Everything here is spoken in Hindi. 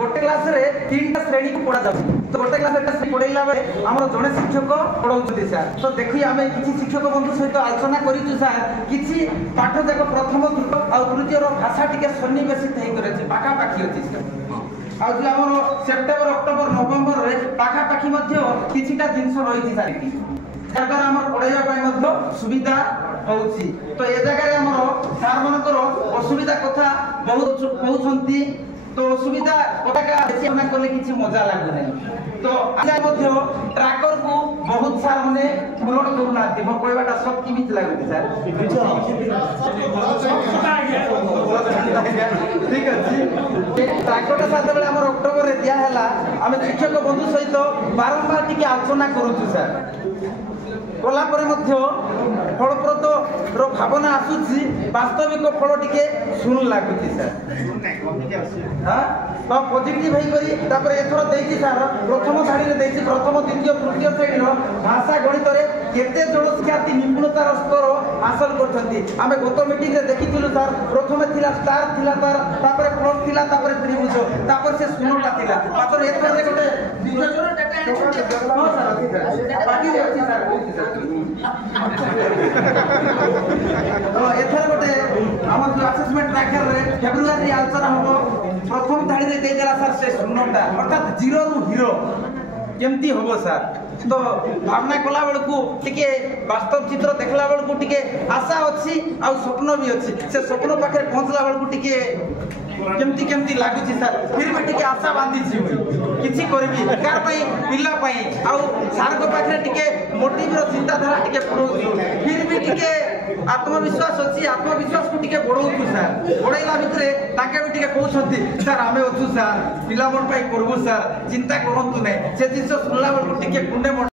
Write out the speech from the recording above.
गोटे क्लास रे 3टा श्रेणी को पढ़ा जाउछि तो गोटे क्लास रे श्रेणी पढ़ैला बेले हमर जने शिक्षक पढ़ौछथि सर तो देखि आमे किछि शिक्षक बंधु सहित आलोचना करिछु सर किछि पाठ जाक प्रथम द्वितीय आ तृतीय रो भाषा टिके सन्निवेशित हेइ करे छै पाखा पाखी अछि सर आ जे हमर सेप्टेम्बर अक्टोबर नवंबर रे पाखा पाखी मध्ये किछिटा जिंस रहिछि सर कि सरकार हमर पढ़ाइबा पय मध्ये सुविधा होउछि तो ए जगह रे हमर सार मनकर असुविधा कथा बहुत कहउछंती तो सुविधा कथा बेसी ना करले किछि मजा लागु नै तो आज मध्ये ट्रैकर को बहुत सार माने पूर्ण करूना दिबो कहबाटा सब की मित लागु सर ठीक अछि ट्रैकरटा साथ बेले हमर अक्टोबर रे दिया हला हमें शिक्षक बंधु सहित बारंबार टिके आलोचना करूछु सर कोला परे मध्ये फलप्रद रो भावना आसुची वास्तविक फल टिके सुन लागुची सर हां तो पॉजिटिव हेई करी तापर एथरो देइची सर प्रथम साडी रे देइची प्रथम द्वितीय तृतीय श्रेणी रो भाषा गणित रे केते जण शिक्षार्थी निपुणता स्तर हासिल करथंती आमे गत मीटिंग रे देखिथिलु सर प्रथम थिला स्टार थिला तापर प्लस थिला तापर त्रिभुज तापर से शून्यटा थिला तापर एथरो रे गोटे हां सर बाकी अछि सर तो एथर गोटे हमर जो असेसमेंट ट्रैकर रे फेब्रुआरी आलोचना होबो प्रथम धाड़ी रे दे देला सर से शून्यटा अर्थात जीरो रु हीरो केमती होबो सर तो भावना कला बेल को टिके वास्तव चित्र देखला बेल को टिके आशा अछि आ स्वप्न भी अछि से स्वप्न पाखे पहुंचला बेल को टिके केमती केमती लागुची सर फिर भी टिके आशा बांधी छी किछि करबी कार पई पिल्ला पई आ सार को पाखे टिके मोटिव रो चिंता धारा टिके पड़ो फिर भी टिके आत्मविश्वास अछि आत्मविश्वास को टिके बढ़ौछु सर बढ़ैला भितरे ताके भी टिके कहउछथि सर आमे अछु सर पिल्ला मन पई करबो सर चिंता करंतु नै से जिंस सुनला बेल को टिके कुंडे